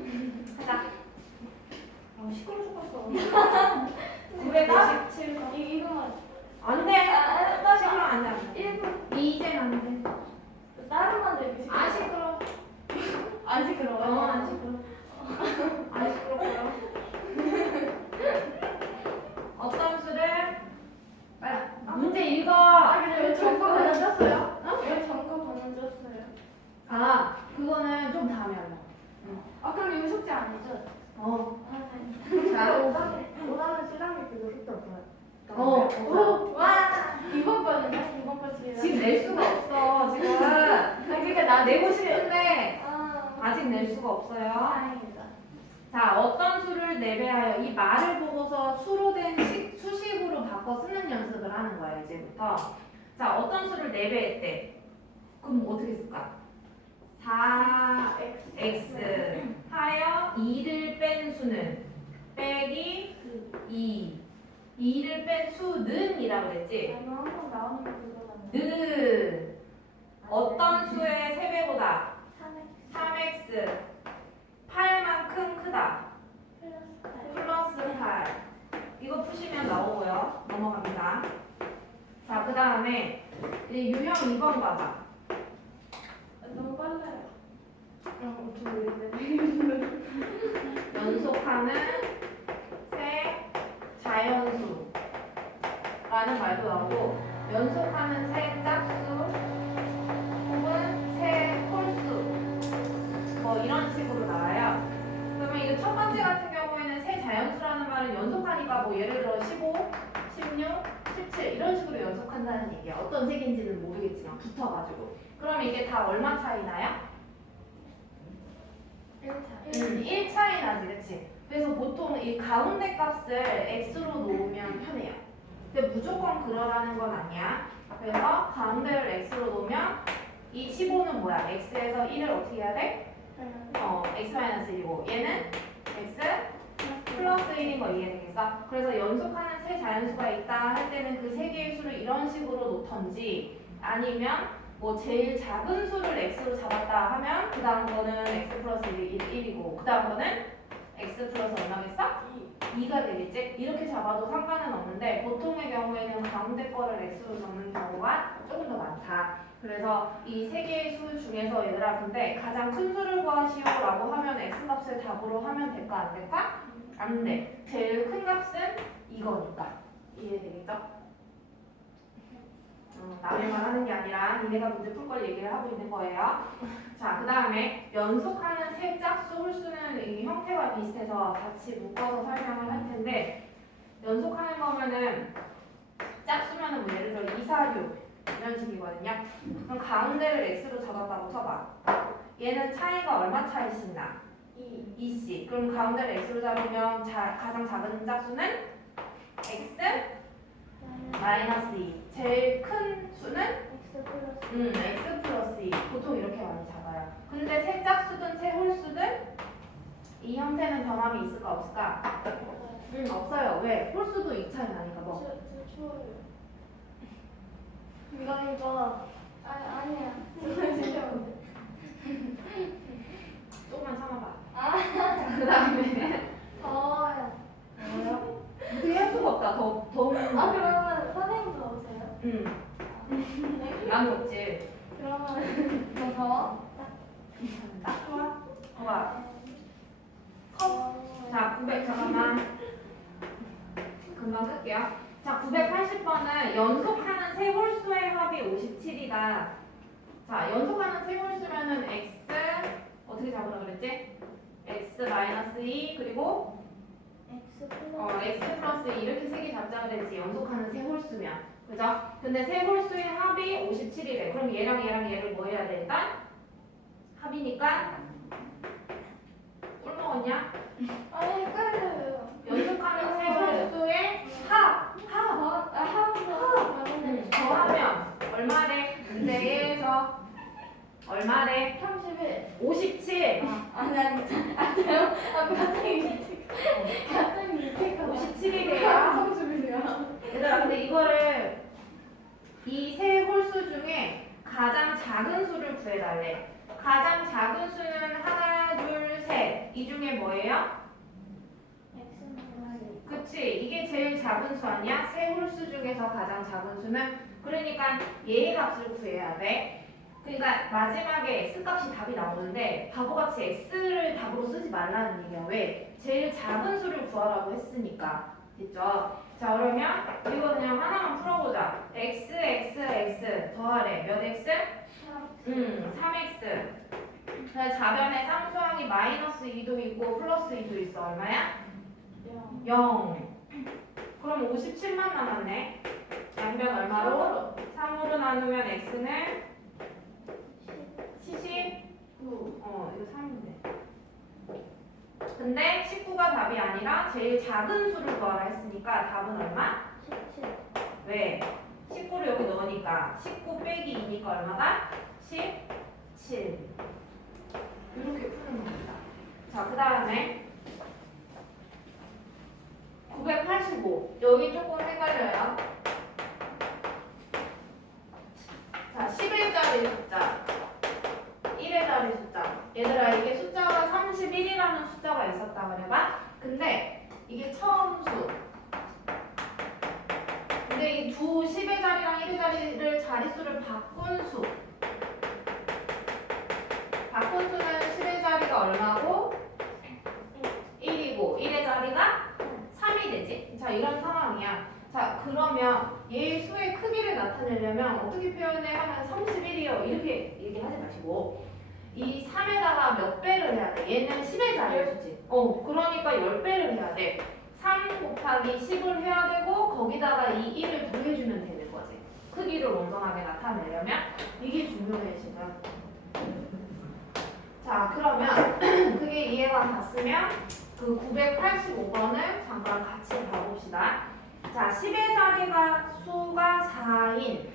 가자. 시끄러 죽겠어. 997. 이거만. 안 돼. 시끄러 안 돼. 1분. 이젠 안 돼. 다른 만들기 시끄러. 안 시끄러. 안 시끄러워. 안 시끄러. 안 시끄럽고요. 어떤 수를 문제 읽어. 근데 왜 잠깐 안 안 줬어요? 왜 잠깐 안 줬어요? 아, 그거는 좀 다음에 하려고. 그럼 이거 숙제 아니죠? 자, 오다는 수량일 때도 숙제 없어요. 오. 와 이번 거는요? 이번 거 지금 낼 수가 없어. 지금. 그러니까 나 내고 싶은데 아 아직 낼 수가 없어요. 다행이다. 자, 어떤 수를 내배하여 이 말을 보고서 수로 된 수식으로 바꿔 쓰는 연습을 하는 거예요, 이제부터. 자, 어떤 수를 내배했대. 그럼 어떻게 쓸까? 4x 하여 2를 뺀 수는 빼기 2. 2를 뺀 수는 이라고 그랬지? 이거 항상 나오는 거 그거잖아요. 는 어떤 수의 3배보다 3x 3x 8만큼 크다. 플러스 8. 이거 푸시면 나오고요. 넘어갑니다. 자, 그 다음에 유형 2번 봐봐. 너무 빨라요. 연속하는 새 자연수라는 말도 나오고, 연속하는 새 짝수 혹은 새 홀수 뭐 이런 식으로 나와요. 그러면 이거 첫 번째 같은 경우에는 새 자연수라는 말은 연속하니까 뭐 예를 들어 15, 16, 17 이런 식으로 연속한다는 얘기야. 어떤 색인지는 모르겠지만 붙어가지고. 그럼 이게 다 얼마 차이 나요? 1 차이 나지, 그치? 그래서 보통 이 가운데 값을 x로 놓으면 편해요. 근데 무조건 그러라는 건 아니야. 그래서 가운데를 x로 놓으면 이 15는 뭐야? x에서 1을 어떻게 해야 돼? x-1이고 얘는 x 플러스 1인 거 이해되겠어? 그래서 연속하는 세 자연수가 있다 할 때는 그 세 개의 수를 이런 식으로 놓던지 아니면 뭐 제일 작은 수를 x로 잡았다 하면 그 다음 거는 x 플러스 1이고 그 다음 거는 x 플러스 얼마겠어? 2가 되겠지? 이렇게 잡아도 상관은 없는데 보통의 경우에는 가운데 거를 x로 적는 경우가 조금 더 많다. 그래서 이 세 개의 수 중에서 얘들아 근데 가장 큰 수를 구하시오라고 하면 x 값을 답으로 하면 될까 안 될까? 안 돼. 제일 큰 값은 이거니까. 이해되겠죠? 남의만 하는 게 아니라 니네가 문제 풀 걸 얘기를 하고 있는 거예요. 자, 그 다음에 연속하는 세 짝수 홀수는 이 형태가 비슷해서 같이 묶어서 설명을 할 텐데 연속하는 거면은 짝수면은 뭐 예를 들어 2, 4, 6 이런 식이거든요. 그럼 가운데를 x로 잡았다고 쳐봐. 얘는 차이가 얼마 차이씩 나? 2씩. 그럼 가운데를 x로 잡으면 가장 작은 짝수는 x 마이너스 2. 제일 큰 수는 x 플러스 2. 보통 이렇게 많이 잡아요. 근데 세 짝수든 세 홀수든 이 형태는 변함이 있을까 없을까? 없어요. 왜? 홀수도 2 차이 나니까 뭐. 이거 아니야. 조금만 참아봐. 아, 그 다음에 더워요. 뭐요? 어떻게 할 수가 없다. 더우면. 그러면 선생님도 오세요? 난 덥지. 그러면 더 더워? 딱 좋아. 좋아. 자, 900 잠깐만. 금방 끌게요. 자, 980번은 연속하는 세 홀수의 합이 57이다. 자, 연속하는 세 홀수면은 x 어떻게 잡으라 그랬지? x 마이너스 2 그리고 x 플러스 2 이렇게 세 개 잡자 그랬지. 연속하는 세 홀수면. 그죠? 근데 세 홀수의 합이 57이래. 그럼 얘랑 얘를 뭐 해야 돼? 일단 합이니까 꿀 먹었냐? 아니 헷갈려요. 연속하는 세 홀수의 합! 더하면 얼마래? 문제에서 얼마래? 31. 57. 아니요. 갑자기 밑에가 57이래요. 31이야. 얘들아 근데 이거를 이 세 홀수 중에 가장 작은 수를 구해달래. 가장 작은 수는 하나, 둘, 셋 이 중에 뭐예요? 그치, 이게 제일 작은 수 아니야? 세 홀수 중에서 가장 작은 수는? 그러니까 얘의 값을 구해야 돼. 그러니까 마지막에 x값이 답이 나오는데 바보같이 x를 답으로 쓰지 말라는 얘기야. 왜? 제일 작은 수를 구하라고 했으니까. 됐죠? 자, 그러면 이거 그냥 하나만 풀어보자. x, x, x 더하래. 몇 x? 3x. 그래서 좌변에 상수항이 마이너스 2도 있고 플러스 2도 있어. 얼마야? 0. 그럼 57만 남았네. 양변 얼마로? 3으로 나누면 x는 19. 이거 3인데. 근데 19가 답이 아니라 제일 작은 수를 구하라 했으니까 답은 얼마? 왜? 19를 여기 넣으니까 19 빼기 2니까 얼마다? 17. 이렇게 푸는 겁니다. 자, 그 다음에 985. 여기 조금 헷갈려요. 자, 10일짜리 숫자, 1일짜리 숫자. 얘들아, 이게 숫자가 31이라는 숫자가 있었다 그래봐. 근데 이게 처음 수. 근데 이 두 10의 자리랑 1의 자리를 자릿수를 바꾼 수. 바꾼 수는 10의 자리가 얼마고? 1이고 1의 자리가 3이 되지? 자, 이런 상황이야. 자, 그러면 얘의 수의 크기를 나타내려면 어떻게 표현해? 하면 31이요. 이렇게 얘기하지 마시고 이 3에다가 몇 배를 해야 돼? 얘는 10의 자리의 수지. 그러니까 10배를 해야 돼. 3 곱하기 10을 해야 되고 거기다가 이 1을 더해주면 되는 거지. 크기를 온전하게 나타내려면 이게 중요해 지금. 자, 그러면 그게 이해가 갔으면 그 985번을 잠깐 같이 봐봅시다. 자, 10의 자리가 수가 4인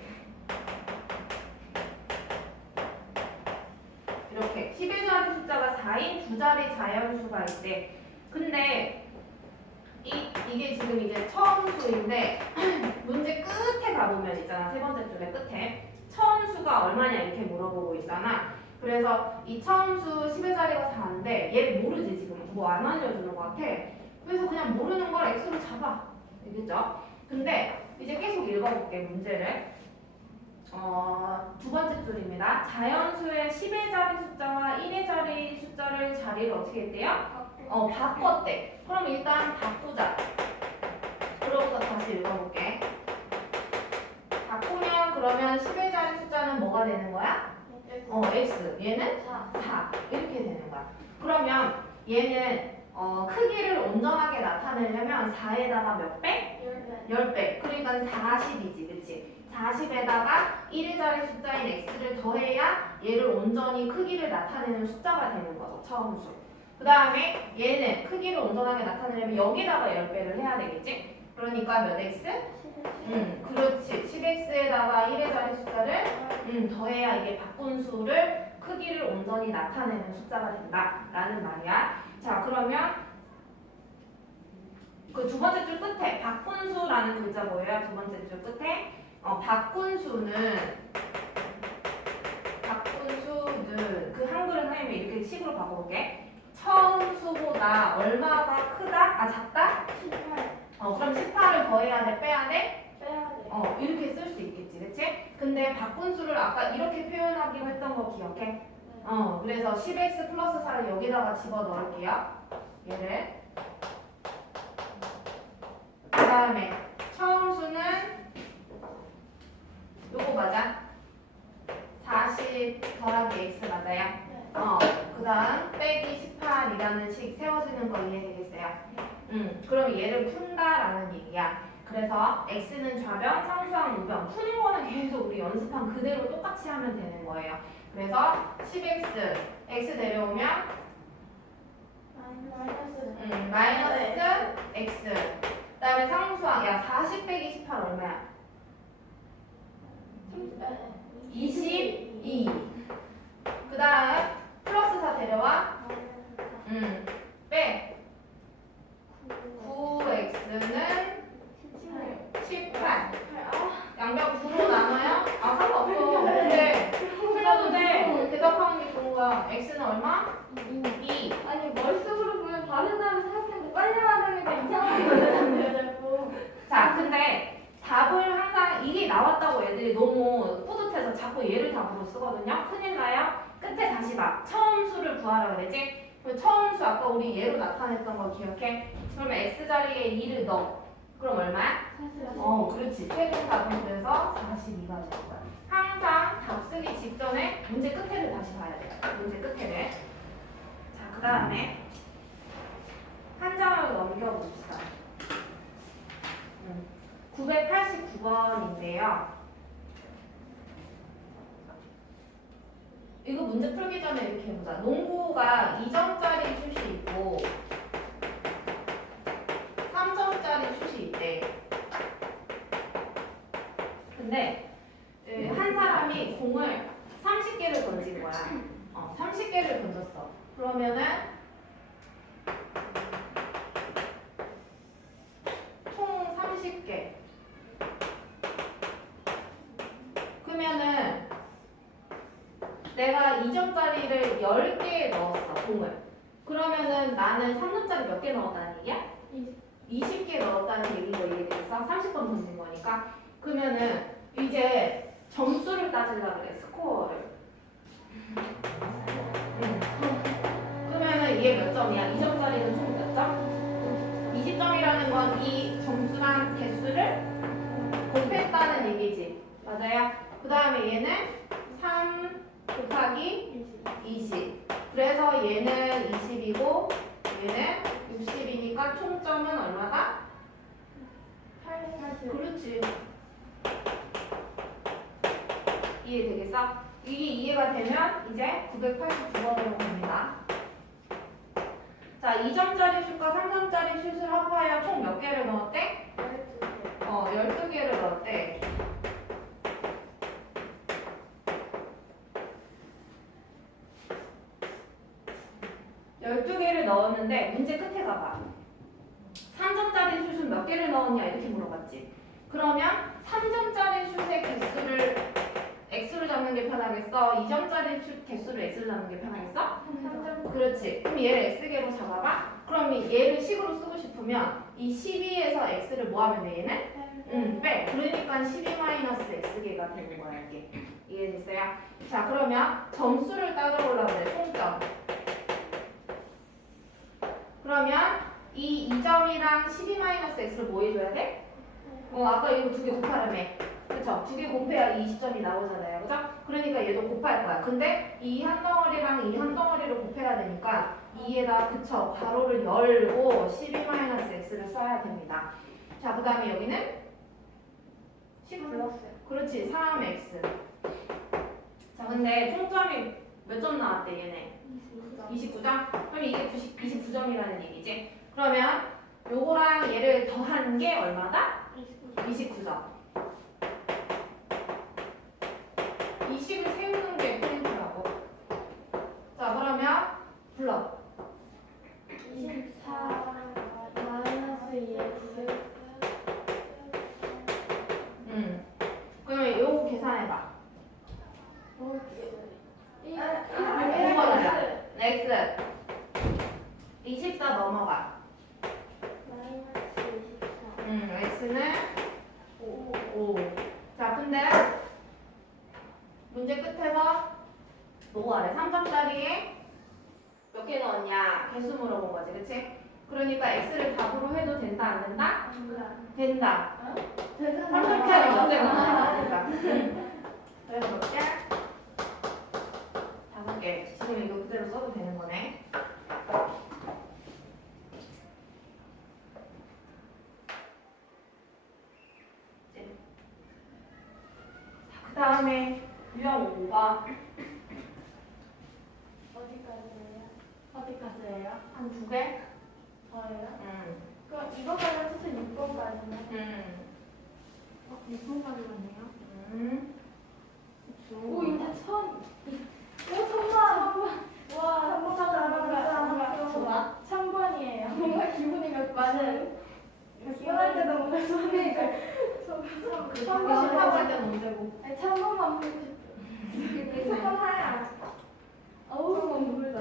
이렇게 10의 자리 숫자가 4인 두 자리 자연수가 있대. 근데 이게 지금 이제 처음 수인데 문제 끝에 가보면 있잖아. 세 번째 줄의 끝에 처음 수가 얼마냐 이렇게 물어보고 있잖아. 그래서 이 처음 수 10의 자리가 4인데 얘 모르지 지금. 뭐 안 알려주는 것 같아. 그래서 그냥 모르는 걸 x로 잡아. 알겠죠? 근데 이제 계속 읽어볼게 문제를. 두 번째 줄입니다. 자연수의 10의 자리 숫자와 1의 자리 숫자를 자리를 어떻게 했대요? 바꿨대. 그럼 일단 바꾸자. 그러고서 다시 읽어볼게. 바꾸면 그러면 10의 자리 숫자는 뭐가 되는 거야? x. 얘는 4. 이렇게 되는 거야. 그러면 얘는 크기를 온전하게 나타내려면 4에다가 몇 배? 10배. 그러니까 40이지. 그치? 40에다가 1의 자리 숫자인 x를 더해야 얘를 온전히 크기를 나타내는 숫자가 되는 거죠. 처음 수. 그 다음에 얘는 크기를 온전하게 나타내려면 여기다가 10배를 해야 되겠지? 그러니까 몇 x? 그렇지. 10x에다가 1의 자리 숫자를 더해야 이게 바꾼 수를 크기를 온전히 나타내는 숫자가 된다라는 말이야. 자, 그러면 그 두 번째 줄 끝에 바꾼 수라는 글자 뭐예요? 두 번째 줄 끝에 바꾼 수는 그 한글은 선생님이 이렇게 식으로 바꿔볼게. 처음 수보다 얼마가 크다? 작다? 18. 그럼 18을 더해야 돼? 빼야 돼? 빼야 돼. 이렇게 쓸 수 있겠지, 그치? 근데 바꾼 수를 아까 이렇게 표현하기로 했던 거 기억해? 그래서 10x 플러스 4를 여기다가 집어넣을게요. 얘를. 그 다음에 처음 수는 요거 맞아? 40 더하기 x 맞아요? 그 다음 빼기 18이라는 식 세워지는 거 이해되겠어요? 그럼 얘를 푼다라는 얘기야. 그래서 x는 좌변, 상수항, 우변. 푸는 거는 계속 우리 연습한 그대로 똑같이 하면 되는 거예요. 그래서 10x, x 내려오면 마이너스 x. 그 다음에 상수항, 야 40 빼기 18 얼마야? 22. 그 다음 플러스 4 데려와. 빼. 9x는 18. 양변 9로 나눠요? 상관없어. 근데 틀려도 돼. 대답하는 게 좋은 거야. x는 얼마? 2. 아니 뭘 쓰고 우리 너무 뿌듯해서 자꾸 얘를 답으로 쓰거든요. 큰일 나요. 끝에 다시 막 처음 수를 구하라 그러지. 그럼 처음 수 아까 우리 얘로 나타냈던 거 기억해? 그러면 x 자리에 2를 넣어. 그럼 얼마야? 그렇지. 최종 답은 그래서 42가 될 거야. 항상 답 쓰기 직전에 문제 끝에를 다시 봐야 돼요. 문제 끝에를. 자, 그 다음에 한 장을 넘겨봅시다. 989번인데요. 이거 문제 풀기 전에 이렇게 해보자. 농구가 2점짜리 슛이 있고 3점짜리 슛이 있대. 근데 한 사람이 공을 30개를 던진 거야. 30개를 던졌어. 그러면은 총 30개. 그러면은 내가 2점짜리를 10개 넣었어, 공을. 그러면은 나는 3점짜리 몇 개 넣었다는 얘기야? 20개 넣었다는 얘기고 이해되겠어? 30번 던진 거니까. 그러면은 이제 점수를 따지려고 그래, 스코어를. 그러면은 이게 몇 점이야? 2점짜리는 총 몇 점? 20점이라는 건 이 점수랑 개수를 곱했다는 얘기지. 맞아요? 그 다음에 얘는 3 곱하기 20. 그래서 얘는 20이고 얘는 60이니까 총점은 얼마다? 8. 그렇지. 이해되겠어? 이게 이해가 되면 이제 989번으로 갑니다. 자, 2점짜리 슛과 3점짜리 슛을 합하여 총 몇 개를 넣었대? 12개를 넣었대. 넣었는데 문제 끝에 가봐. 3점짜리 슛은 몇 개를 넣었냐 이렇게 물어봤지. 그러면 3점짜리 슛의 개수를 x로 잡는 게 편하겠어? 2점짜리 슛 개수를 x로 잡는 게 편하겠어? 3점. 그렇지. 그럼 얘를 x개로 잡아봐. 그럼 얘를 식으로 쓰고 싶으면 이 12에서 x를 뭐 하면 돼 얘는? 빼. 그러니까 12-x개가 되는 거야 이게. 이해됐어요? 자 그러면 점수를 따져보려고 그래. 총점. 그러면 이 2점이랑 12-x를 뭐 해줘야 돼? 아까 이거 두 개 곱하라며. 그쵸? 두 개 곱해야 20점이 나오잖아요. 그죠? 그러니까 얘도 곱할 거야. 근데 이 한 덩어리랑 이 한 덩어리를 곱해야 되니까 2에다 그쵸? 괄호를 열고 12-x를 써야 됩니다. 자, 그 다음에 여기는 10 불렀어요. 그렇지. 3x. 자, 근데 총점이 몇 점 나왔대, 얘네? 29점? 그럼 이게 29점이라는 얘기지. 그러면 요거랑 얘를 더한 게 얼마다? 29점. 이 식을 세우는 게 포인트라고. 자, 그러면 불러. 24 마이너스 2x. 그러면 요거 계산해봐. x. 24 넘어가. 마이너스 24. x는 5. 자, 근데 문제 끝에서 뭐하래? 3점짜리에 몇 개 넣었냐? 개수 물어본 거지, 그치? 그러니까 x를 답으로 해도 된다, 안 된다? 된다. 3점짜리 몇 개가 나왔으니까. 그래서 몇 개? 5개. 지금 이거 그대로 써도 되는 거네. 그 다음에 유형 5번. 어디까지예요? 한 2개? 저예요? 그럼 이거까지 해서 6번까지는? 6번까지 갔네요. 오, 이제 처음. 천번. 와, 3번까지 좋아. 3번이에요. 뭔가 기분이 맞은. 기분할 때도 뭔가 손이 처음 시합할 때 문제고. 아니, 3번만 보고 싶어. 3번 하야. 어우, 너무 놀다.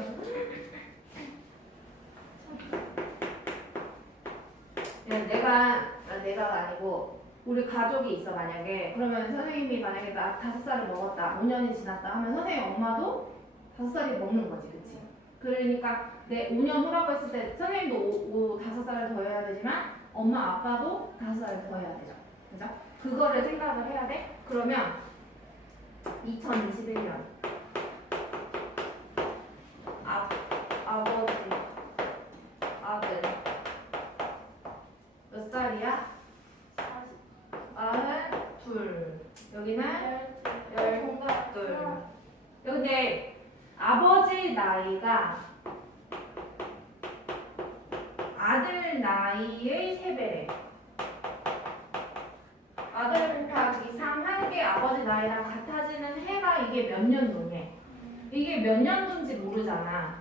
내가 아니고 우리 가족이 있어 만약에. 그러면 선생님이 만약에 나 5살을 먹었다, 5년이 지났다 하면 선생님 엄마도 5살이 먹는 거지, 그치? 그러니까 내 5년 후라고 했을 때 선생님도 5살을 더 해야 되지만 엄마 아빠도 5살을 더 해야 되죠, 그죠? 그거를 생각을 해야 돼. 그러면 2021년 아버지 아들 몇 살이야? 42. 여기는 12. 근데 아버지 나이가 아들 나이의 3배래. 아들 곱하기 3 한 게 아버지 나이랑 같아지는 해가 이게 몇 년도냐? 이게 몇 년도인지 모르잖아.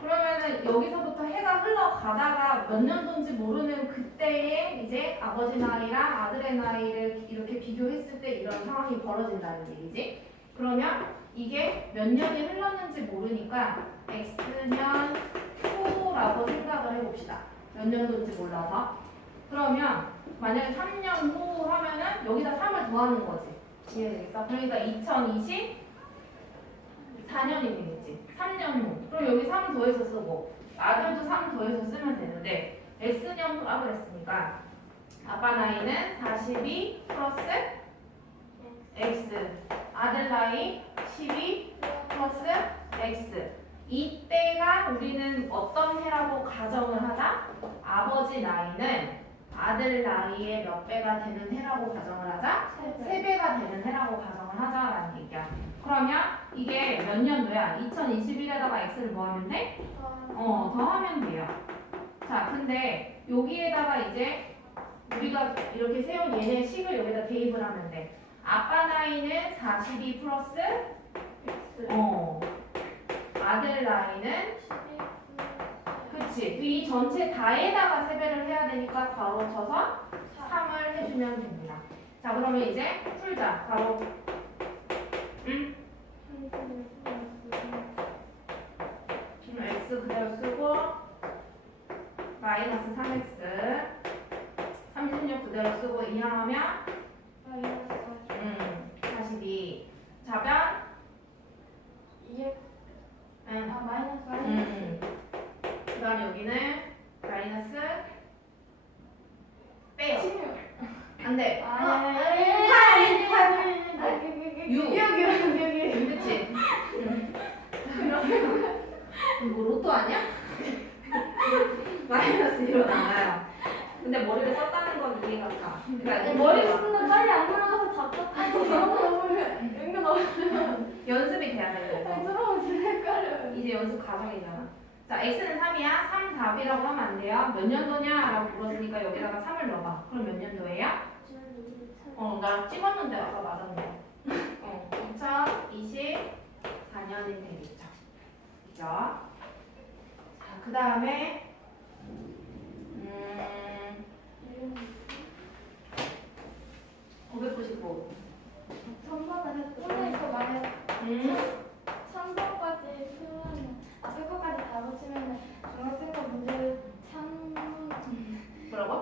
그러면은 여기서부터 해가 흘러가다가 몇 년도인지 모르는 그때에 이제 아버지 나이랑 아들의 나이를 이렇게 비교했을 때 이런 상황이 벌어진다는 얘기지. 그러면 이게 몇 년이 흘렀는지 모르니까 X년 후라고 생각을 해봅시다. 몇 년도인지 몰라서. 그러면 만약에 3년 후 하면은 여기다 3을 더하는 거지. 이해되겠어? 그러니까 2024년이 되겠지. 3년 후. 그럼 여기 3 더해서 쓰고 아들도 3 더해서 쓰면 되는데 X년 후라 그랬으니까 아빠 나이는 42 플러스 X, 아들 나이 12 플러스 X. 이때가 우리는 어떤 해라고 가정을 하자? 아버지 나이는 아들 나이의 몇 배가 되는 해라고 가정을 하자? 3배가 되는 해라고 가정을 하자라는 얘기야. 그러면 이게 몇 년도야? 2021에다가 X를 뭐 하면 돼? 더하면 돼요. 자, 근데 여기에다가 이제 우리가 이렇게 세운 얘네 식을 여기다 대입을 하면 돼. 아빠 나이는 42 플러스 아들 나이는 그치. 이 전체 다에다가 세배를 해야 되니까 괄호 쳐서 3을 해주면 됩니다. 자, 그러면 이제 풀자. 괄호 X 그대로 쓰고 마이너스 3X 36 그대로 쓰고 이항하면 42 자변 그 다음 여기는 마이너스 빼요. 안돼. 6 그치? 그러면 뭐 로또 아니야? 마이너스 1로 나와요. 근데 머리를 썼다는 건 이해가 가. 그러니까 머리가 쓰는 빨리 안 올라가서 답답하고 너무 연습이 돼야 되는 거. 들어오지 헷갈려요. 이제 연습 과정이잖아. 자, x는 3이야. 3 답이라고 하면 안 돼요. 몇 년도냐? 라고 물었으니까 여기다가 3을 넣어봐. 그럼 몇 년도예요? 나 찍었는데 아까 맞았네. 2024년이 되겠죠. 그죠? 자, 그 다음에 595. 전번에 오늘 이거 만약 3번까지 풀면 쓸 것까지 다 붙이면 중학생과 문제를 뭐라고?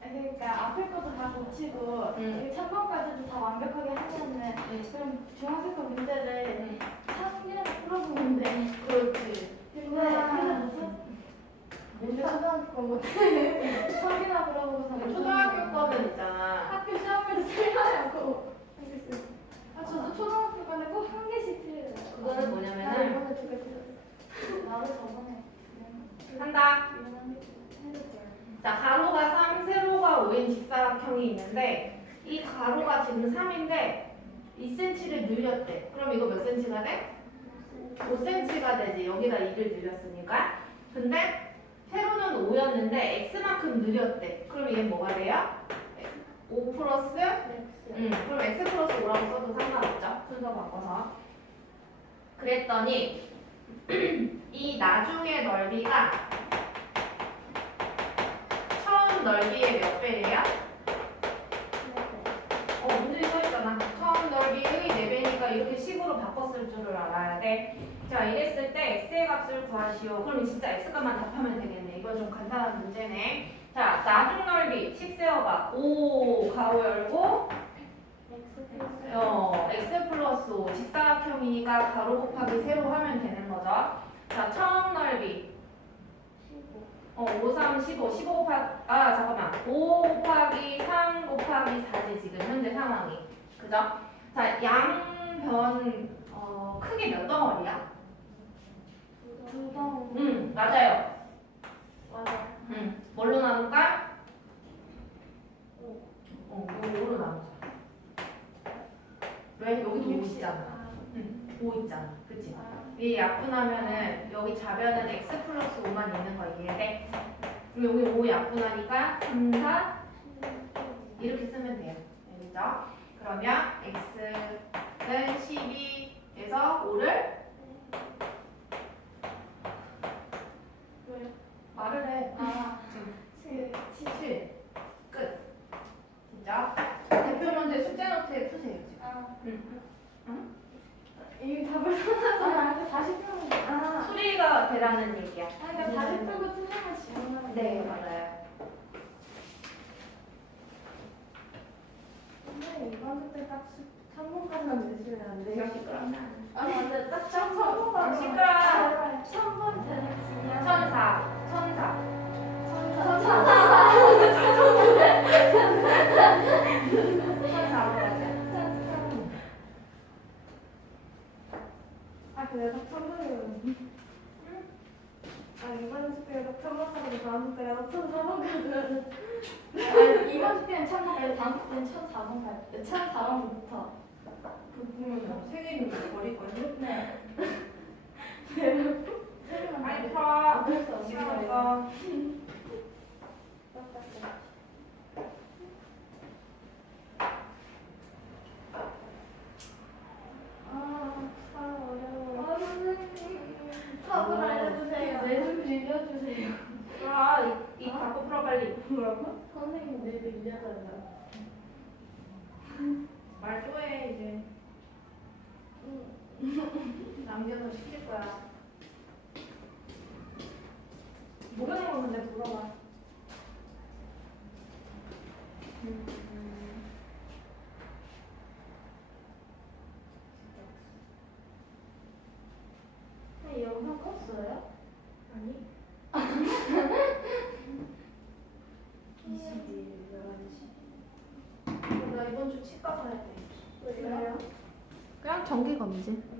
그러니까 앞에 것도 다 고치고 3번까지도 다 완벽하게 하면은 그럼 중학생과 문제를 참기라도 풀어보면 돼. 그렇지. 근데 초등학교 거 못해. 참기나 풀어보고서 초등학교 거는 있잖아. 학교 시험에도 틀려냐고. 저도 초등학교 거는 꼭 한 개씩 틀려요. 그거는 뭐냐면은 이번에 2개 틀렸어. 나도 저번에 한다. 이번 해도 돼요. 자, 가로가 3, 세로가 5인 직사각형이 있는데 이 가로가 지금 3인데 2cm를 늘렸대. 그럼 이거 몇 cm가 돼? 5cm가 되지. 여기다 2를 늘렸으니까. 근데 세로는 5였는데 x만큼 늘렸대. 그럼 얘는 뭐가 돼요? 5 플러스? 그럼 x 플러스 5라고 써도 상관없죠. 순서 바꿔서. 그랬더니 이 나중의 넓이가 처음 넓이의 몇 배래요? 문제에 써있잖아. 처음 넓이의 4배니까 이렇게 식으로 바꿨을 줄을 알아야 돼. 자, 이랬을 때 x의 값을 구하시오. 그럼 진짜 x 값만 답하면 되겠네. 이건 좀 간단한 문제네. 자, 나중 넓이 식 세워봐. 5 가로 열고 x 플러스 5 직사각형이니까 가로 곱하기 세로 하면 되는 거죠. 자, 처음 넓이 5, 3, 15, 15 곱하기, 잠깐만. 5 곱하기 3 곱하기 4지, 지금 현재 상황이. 그죠? 자, 양변, 크게 몇 덩어리야? 두 덩. 맞아요. 맞아. 뭘로 나눌까? 5로 나누자. 왜? 여기도 5 있잖아. 5 있잖아. 그치? 이 약분하면은 여기 좌변은 x 플러스 5만 있는 거 이해돼? 그럼 여기 5 약분하니까 3, 4 이렇게 쓰면 돼요. 알겠죠? 그러면 x는 12에서 5를 왜? 말을 해. 7. 끝. 진짜? 대표 문제 숙제 노트에 푸세요. 지금. 이미 답을 써놨잖아. 다시 풀면 수리가 되라는 얘기야. 그러니까 다시 풀고 틀리면 지우면 네, 맞아요. 근데 이번 숙제 딱 3번까지만 내시면 안 돼요? 시끄럽나? 아니 근데 딱 3번까지 시끄러워. 3번 되는 천사. 그래 딱 3번이거든. 이번 숙제가 딱 3번까지 다음 숙제가 딱 1,4번까지. 아니 이번 숙제는 1,000번까지 다음 숙제는 1,4번까지. 1,4번부터. 세개는 버릴 거니? 네. 빨리 풀어. 시간 없어. 어려워. 선생님 답을 알려주세요. 내 좀 빌려주세요. 이 갖고 풀어 빨리. 뭐라고? 선생님 내 빌려달라고. 말 또 해 이제. 남겨서 시킬 거야. 모르는 건 근데 물어봐. 이 영상 껐어요? 아니? 20일 11시. 나 이번 주 치과 가야 돼. 왜요? 그냥 정기 검진.